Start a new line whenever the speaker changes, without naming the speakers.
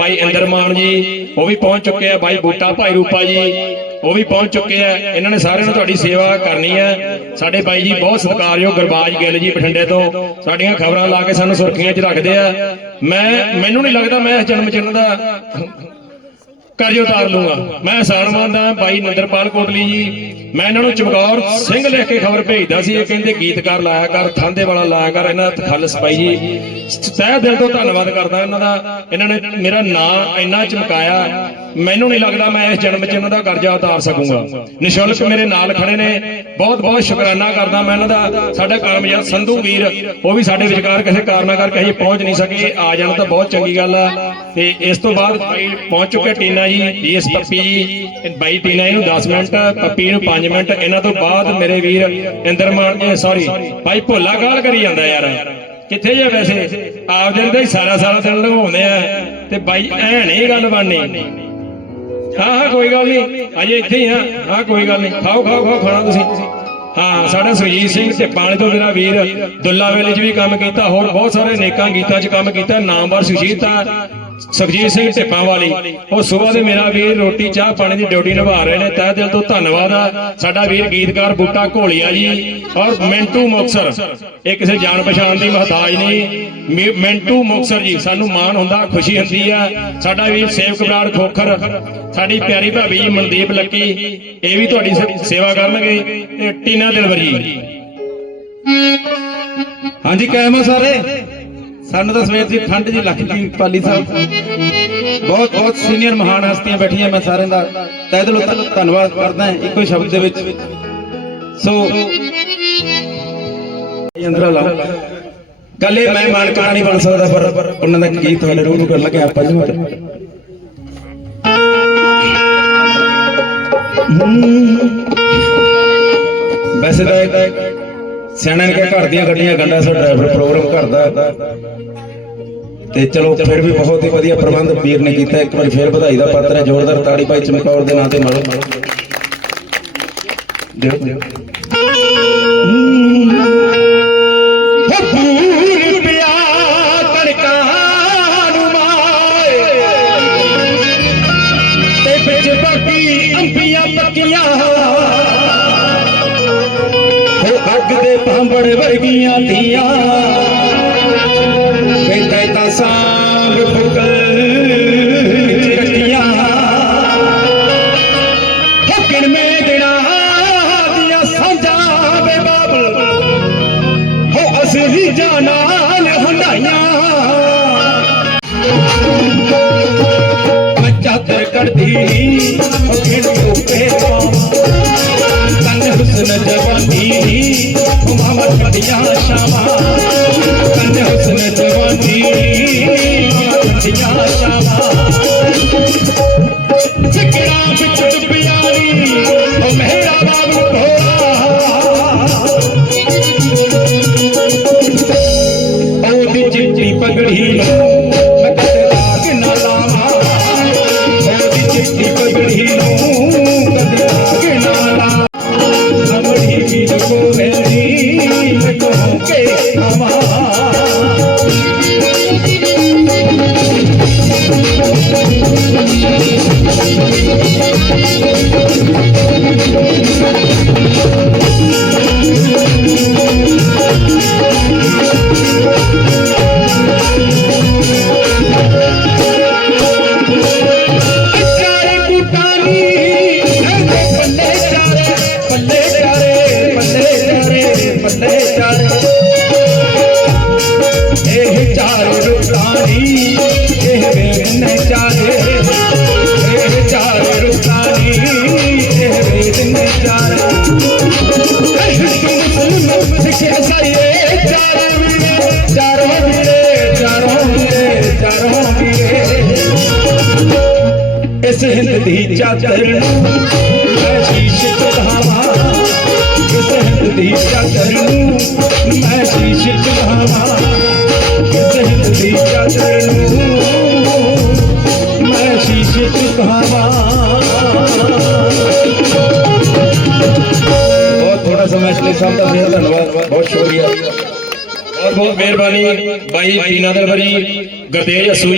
ਬਾਈ ਇੰਦਰਮਾਨ ਜੀ, ਉਹ ਵੀ ਪਹੁੰਚ ਚੁੱਕੇ ਆ ਬਾਈ ਬੂਟਾ ਭਾਈ ਰੂਪਾ ਜੀ। ਉਹ ਵੀ ਪਹੁੰਚ ਚੁੱਕੇ ਆ। ਇਹਨਾਂ ਨੇ ਸਾਰਿਆਂ ਨੂੰ ਤੁਹਾਡੀ ਸੇਵਾ ਕਰਨੀ ਹੈ ਸਾਡੇ ਬਾਈ ਜੀ ਬਹੁਤ ਸਤਿਕਾਰਯੋਗ ਗੁਰਬਾਜ ਗਿੱਲ ਜੀ ਬਠਿੰਡੇ ਤੋਂ। ਸਾਡੀਆਂ ਖਬਰਾਂ ਲਾ ਕੇ ਸਾਨੂੰ ਸੁਰਖੀਆਂ 'ਚ ਰੱਖਦੇ ਆ। ਮੈਂ ਮੈਨੂੰ ਨਹੀਂ ਲੱਗਦਾ ਮੈਂ ਇਸ ਜਨਮ ਚਿੰਨ ਦਾ ਕਰਜ਼ ਉਤਾਰ ਲੂੰਗਾ ਮੈਂ ਅਹਿਸਾਨ ਮੰਨਦਾ ਬਾਈ ਨੰਦਰਪਾਲ ਕੋਟਲੀ ਜੀ, ਮੈਂ ਇਹਨਾਂ ਨੂੰ ਚਮਕੌਰ ਸਿੰਘ ਲਿਖ ਕੇ ਖਬਰ ਭੇਜਦਾ ਸੀ, ਇਹ ਕਹਿੰਦੇ ਗੀਤਕਾਰ ਲਾਇਆ ਕਰ, ਥਾਂਦੇ ਵਾਲਾ ਲਾਇਆ ਕਰ, ਇਹਨਾਂ ਦਾ ਖਾਲਸ ਬਾਈ ਜੀ। ਤਹਿ ਦਿਲ ਤੋਂ ਧੰਨਵਾਦ ਕਰਦਾ ਇਹਨਾਂ ਦਾ, ਇਹਨਾਂ ਨੇ ਮੇਰਾ ਨਾਂ ਇੰਨਾ ਚਮਕਾਇਆ, ਮੈਨੂੰ ਨਹੀਂ ਲੱਗਦਾ ਮੈਂ ਇਸ ਜਨਮ ਚ ਇਹਨਾਂ ਦਾ ਕਰਜ਼ਾ ਉਤਾਰ ਸਕੂੰਗਾ। ਨਿਸ਼ੁਲਕ ਮੇਰੇ ਨਾਲ ਖੜੇ ਨੇ ਬਹੁਤ ਬਹੁਤ ਸ਼ੁਕਰਾਨਾ ਕਰਦਾ ਮੈਂ ਇਹਨਾਂ ਦਾ, ਸਾਡਾ ਕਰਮਯਾਦ ਸੰਧੂ ਵੀਰ, ਉਹ ਵੀ ਸਾਡੇ ਵਿਚਕਾਰ ਕਿਸੇ ਕਾਰਨਾਂ ਕਰਕੇ ਹਜੇ ਪਹੁੰਚ ਨਹੀਂ ਸਕੇ, ਆ ਜਾਣ ਤਾਂ ਬਹੁਤ ਚੰਗੀ ਗੱਲ ਆ। ਤੇ ਇਸ ਤੋਂ ਬਾਅਦ ਪਹੁੰਚ ਚੁੱਕੇ ਟੀਨਾ ਜੀ ਡੀਐਸ ਪੱਪੀ ਜੀ ਬਾਈ ਟੀਨਾ ਇਹਨੂੰ 10 ਮਿੰਟ, ਪੱਪੀ ਨੂੰ 5 ਮਿੰਟ, ਇਹਨਾਂ ਤੋਂ ਬਾਅਦ ਮੇਰੇ ਵੀਰ ਇੰਦਰਮਾਨ ਸੌਰੀ ਬਾਈ ਭੋਲਾ ਗਾਲ ਕਰੀ ਜਾਂਦਾ ਯਾਰ। ਕਿੱਥੇ ਜੇ ਵੈਸੇ? ਆਪਦੇ ਦਾ ਸਾਰਾ ਸਾਰਾ ਦਿਨ ਲਗਾਉਂਦੇ ਆ ਤੇ ਬਾਈ ਐ ਨਹੀਂ ਗੱਲ ਬਣਨੀ। ਹਾਂ ਹਾਂ, ਕੋਈ ਗੱਲ ਨਹੀਂ। ਅਜੇ ਇੱਥੇ ਹੀ ਆ। ਹਾਂ, ਕੋਈ ਗੱਲ ਨਹੀਂ। ਖਾਓ ਖਾਓ ਖਾਓ, ਖਾਣਾ ਤੁਸੀਂ। ਹਾਂ, ਸਾਡਾ ਸੁਰਜੀਤ ਸਿੰਘ ਢਿੱਪਾਂ ਤੋਂ ਮੇਰਾ ਵੀਰ ਦੁੱਲਾ ਵੇਲੇ 'ਚ ਵੀ ਕੰਮ ਕੀਤਾ, ਹੋਰ ਬਹੁਤ ਸਾਰੇ ਨੇਕਾਂ ਗੀਤਾਂ 'ਚ ਕੰਮ ਕੀਤਾ, ਨਾਮਵਰ ਸੁਸ਼ੀਤ ਆ ਸੁਖਜੀਤ ਸਿੰਘ ਢਿੱਪਾਂ ਵਾਲੀ, ਉਹ ਸਵੇਰ ਦੇ ਮੇਰਾ ਵੀਰ ਰੋਟੀ ਚਾਹ ਪਾਣੀ ਦੀ ਡਿਊਟੀ ਨਿਭਾ ਰਹੇ ਨੇ, ਤਹਿ ਦਿਲ ਤੋਂ ਧੰਨਵਾਦ ਆ। ਸਾਡਾ ਵੀਰ ਗੀਤਕਾਰ ਬੂਟਾ ਘੋਲੀਆ ਜੀ ਔਰ ਮਿੰਟੂ ਮੁਕਸਰ ਇਹ ਕਿਸੇ ਜਾਣ ਪਛਾਣ ਦੀ ਮਹਤਾਜ ਨਹੀਂ। ਮਿੰਟੂ ਮੁਕਸਰ ਜੀ, ਸਾਨੂੰ ਮਾਣ ਹੁੰਦਾ, ਖੁਸ਼ੀ ਹੁੰਦੀ ਆ। ਸਾਡਾ ਵੀਰ ਸੇਵਕ ਬਰਾੜ ਖੋਖਰ, ਸਾਡੀ ਪਿਆਰੀ ਭਾਬੀ ਜੀ ਮਨਦੀਪ ਲੱਕੀ, ਇਹ ਵੀ ਤੁਹਾਡੀ ਸੇਵਾ ਕਰਨਗੇ। ਤੇ ਟੀਨਾ ਦਿਲਵਰ
ਹਾਂਜੀ ਕਾਇਮ ਆ ਸਾਰੇ? ਸਾਨੂੰ ਤਾਂ ਸਵੇਰ ਦੀ ਠੰਡ ਜੀ ਲੱਗਦੀ ਪਾਲੀ ਸਾਹਿਬ। ਬਹੁਤ ਬਹੁਤ ਸੀਨੀਅਰ ਮਹਾਨ ਹਸਤੀਆਂ ਬੈਠੀਆਂ, ਮੈਂ ਸਾਰਿਆਂ ਦਾ ਤਹਿ ਦਿਲੋਂ ਧੰਨਵਾਦ ਕਰਦਾ ਇੱਕੋ ਹੀ ਸ਼ਬਦ ਦੇ ਵਿੱਚ। ਸੋ ਅੰਦਰਾ ਲਾ ਗੱਲ ਇਹ, ਮੈਂ ਮਾਨਕਾਣਾ ਨਹੀਂ ਬਣ ਸਕਦਾ, ਪਰ ਉਹਨਾਂ ਦਾ ਗੀਤ ਤੁਹਾਡੇ ਰੂਹ ਨੂੰ ਕਰਨ ਲੱਗਿਆ ਪੰਜ ਮਿੰਟ ਵੈਸੇ ਤਾਂ ਇੱਕ ਨੇ ਕਿਹਾ ਘਰ ਦੀਆਂ ਗੱਡੀਆਂ ਗੰਡਾ ਸੋ ਡਰਾਈਵਰ ਪ੍ਰੋਗਰਾਮ ਕਰਦਾ। ਤੇ ਚਲੋ ਫਿਰ ਵੀ ਬਹੁਤ ਹੀ ਵਧੀਆ ਪ੍ਰਬੰਧ ਵੀਰ ਨੇ ਕੀਤਾ। ਇੱਕ ਵਾਰ ਫਿਰ ਵਧਾਈ ਦਾ ਪਾਤਰ ਹੈ, ਜ਼ੋਰਦਾਰ ਤਾੜੀ ਭਾਈ ਚਮਕੌਰ ਦੇ ਨਾਂ ਤੇ ਮਾਰੋ ਦਿਓ ਦਿਓ ਬਾਕੀ ਅੰਬੀਆਂ ਪੱਕੀਆਂ ਹੋ ਦੇ ਭਾਂਬੜ ਵਰਗੀਆਂ ਧੀਆਂ। ਕਹਿੰਦੇ ਤਾਂ ਸਾਂਗ ਫੁਕਲ ਚਿਰਕੀਆਂ ਹੋ ਕਿਣਮੇ ਦਿਨਾਂ ਦੀਆਂ ਸਾਂਝਾਂ ਵੇ ਬਾਬਲ। ਹੋ ਅਸਲੀ ਜਾਨਾਂ ਨੇ ਠੰਡੀਆਂ ਸ਼ਾਮਾਂ ਤਨ ਹੁਸਨ ਜਵਾਨੀ ਠੰਡੀਆਂ ਸ਼ਾਮਾਂ ਜਿਕੜਾ ਵਿੱਚ ਡੁੱਬਿਆਰੀ ਉਹ ਮਹਿਰਾ ਬਾਬੂ ਕੋਲਾ ਉਹਦੀ ਚਿੱਟੀ ਪਗੜੀ ਨੂੰ ਮੈਂ ਕਦੇ ਲਾਗ ਨਾ ਲਾਵਾਂ ਉਹਦੀ ਚਿੱਟੀ ਪਗੜੀ ਨੂੰ ਕਦੇ ਲਾਗ ਨਾ ਲਾਵਾਂ ਸਮੜੀ ਵੀ ਕੋ ਵੇਦਨ ਚਾਰੇ ਇਹ ਚਾਰੇ ਰੁਤਾਨੀ ਇਹ ਵੇਦਨ ਚਾਰੇ। ਇਹ ਮੁਸਲਮਾਨ ਸਿੱਖੇ ਸਾਈਏ ਚਾਰੇ ਵੀਰੇ ਚਾਰੋਂ ਵੀਰੇ ਚਾਰੋਂ ਵੀਰੇ ਚਾਰੋਂ ਵੀਰੇ ਇਸ ਹਿੰਦ ਦੀ ਚਾਦਰ ਨੂੰ ਮੈਂ ਸ਼ੀਸ਼ ਚੜਾਵਾਂ ਇਸ ਹਿੰਦ ਦੀ ਚਾਦਰ ਨੂੰ ਮੈਂ ਸ਼ੀਸ਼ ਚੜਾਵਾਂ ਸਮਾਂ ਇਸ ਲਈ ਸਭ ਦਾ ਫਿਰ ਧੰਨਵਾਦ। ਬਹੁਤ ਸ਼ੁਕਰੀਆ।
ਬਹੁਤ ਬਹੁਤ ਮਿਹਰਬਾਨੀ ਬਾਈ ਟੀਨਾ ਦਿਲਵਰ ਵਰੀ ਗੁਰਤੇਜ ਅਸੂ